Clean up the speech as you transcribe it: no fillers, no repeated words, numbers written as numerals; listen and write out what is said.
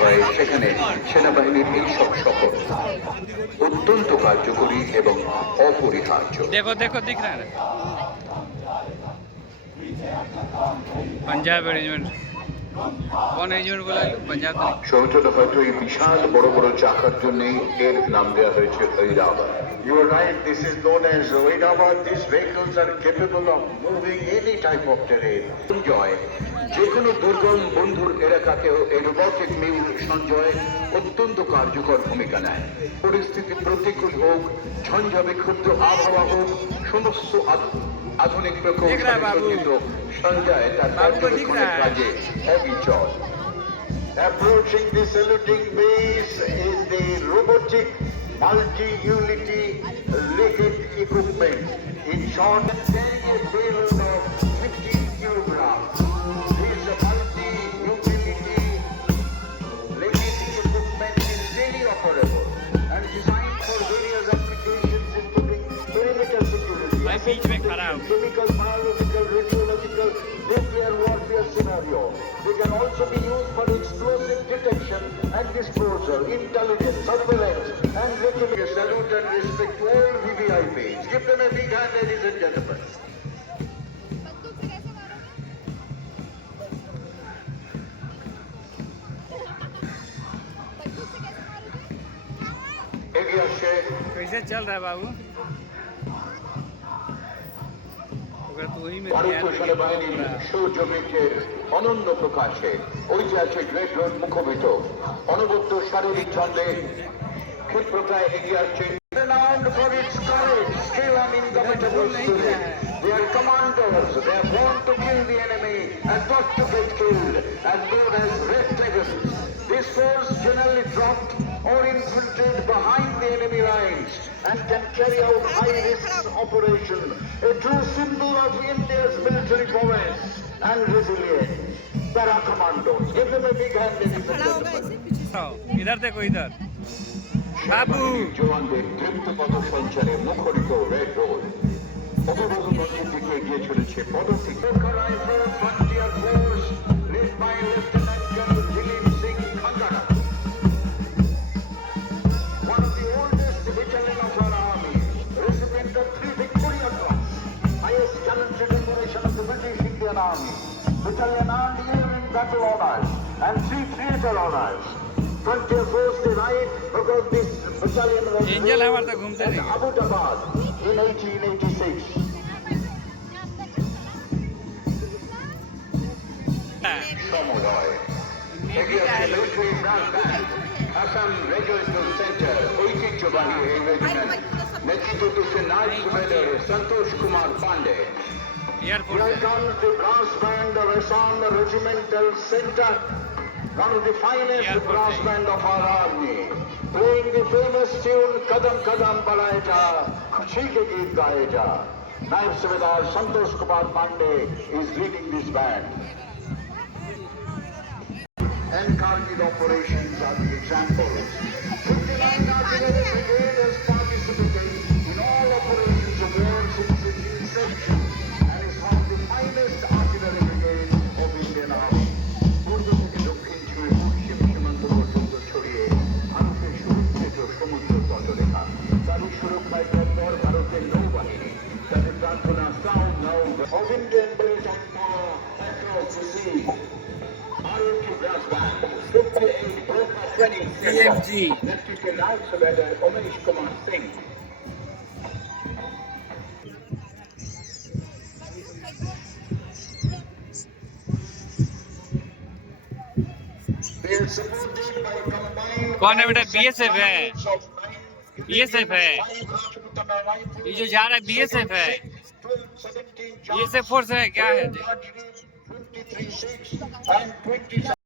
হয় সেখানে সেনাবাহিনীর এই সব শপথ অত্যন্ত কার্যকরী এবং অপরিহার্য। देखो देखो दिख रहा है ना पंजाब रेजिमेंट कौन रेजिमेंट बोला पंजाब तो नहीं। সৌজন্য হয়তো এই বিশাল বড় বড় চাকার জন্যই এর নাম দেওয়া হয়েছে Airavat. You are right, this is known as Ojdabat. These vehicles are capable of moving any type of terrain. Sanjay যে কোনো দুর্গম বন্ধুর এলাকাকেও এই রোবটিক মিল সঞ্জয় অত্যন্ত কার্যকর ভূমিকা নেয়। পরিস্থিতি প্রতিকূল হোক, ঝঞ্ঝাবে ক্ষুদ্র আবহাওয়া হোক, সমস্ত আধুনিক প্রকৌশল সঞ্জয় তার পর্যবেক্ষণের কাজে অবিচল। Approaching the saluting base is the robotic multi-unity liquid equipment. In short, carrying a payload of 15 kilograms. This multi-utility liquid equipment is daily operable and designed for various applications including perimeter security, मैं बीच में खड़ा हूँ। chemical, biological, radiological, nuclear warfare scenario. They can also be used for explosive detection and disposal, intelligence, surveillance, and regulation. Salute and respect to all VVIPs. Give them a big hand, ladies and gentlemen. এগিয়ে আসছে कैसे चल रहा है बाबू अगर तू ही में ভারতীয় সেনাবাহিনীর সৌজন্যের অনন্য প্রকাশে ওই যে আছে গ্রেট রোড মুখোমুখ অনবদ্য শারীরিক ছন্দে ক্ষিপ্রতায় এগিয়ে আসছে। Renowned for its courage, skill, and indomitable spirit. They are commanders. They are born to kill the enemy and not to get killed, as known as Red Dragons. This force generally dropped or infiltrated behind the enemy lines and can carry out high-risk operation. A true symbol of India's military prowess and resilience. Para commandos. Give them a big hand, ladies and gentlemen. इधर देखो इधर बाबू জওয়ানদের দ্রুত পথ সঞ্চারে মুখরিত red road অবরোধ পথের দিকে এগিয়ে চলেছে পদক্ষেপ। Local Rifle Frontier Force led by Lieutenant Colonel Dilip Singh Khandara. One of the oldest battalion of our army, recipient of 3 Victoria Cross, highest gallantry decoration of the British Indian Army. Battalion earned year-end battle honors and 3 theatre honors. Frontier Force denied because this battalion was angel हमारे तक घूमते at नहीं Abbottabad in 1886. সমুদয় এগিয়ে আসছে military brass band Assam regimental centre ঐতিহ্যবাহী এই regiment নেতৃত্ব দিচ্ছেন নাইট Subedar Santosh Kumar Pandey. Air force Here comes the brass band of Assam Regimental Center, one of the finest brass band of our army, playing the famous tune Kadam Kadam Balaye Ja, Khushi Ke Geet Gaye Ja. Naib Subedar Santosh Kumar Pandey is leading this band. And Kargil operations are the examples. 59 artillery brigade has participated in all operations of war since its inception and is one of the finest artillery brigades of Indian Army. পূর্ব থেকে দক্ষিণ ছুঁয়ে পশ্চিম সীমান্ত পর্যন্ত ছড়িয়ে ভারতের সুরক্ষিত সমুদ্র তটরেখা। তারই সুরক্ষায় তৎপর ভারতের নৌবাহিনী। তাদের প্রার্থনা sound now of Indian maritime power across the sea. ROT Brass Band, 58 Broka Training Center. PFG. Lieutenant Naib Subedar Umesh Kumar Singh. They are supported by combined कौन है बेटा बीएसएफ है बीएसएफ है ये जो जा रहा है बीएसएफ है बीएसएफ फोर्स है क्या है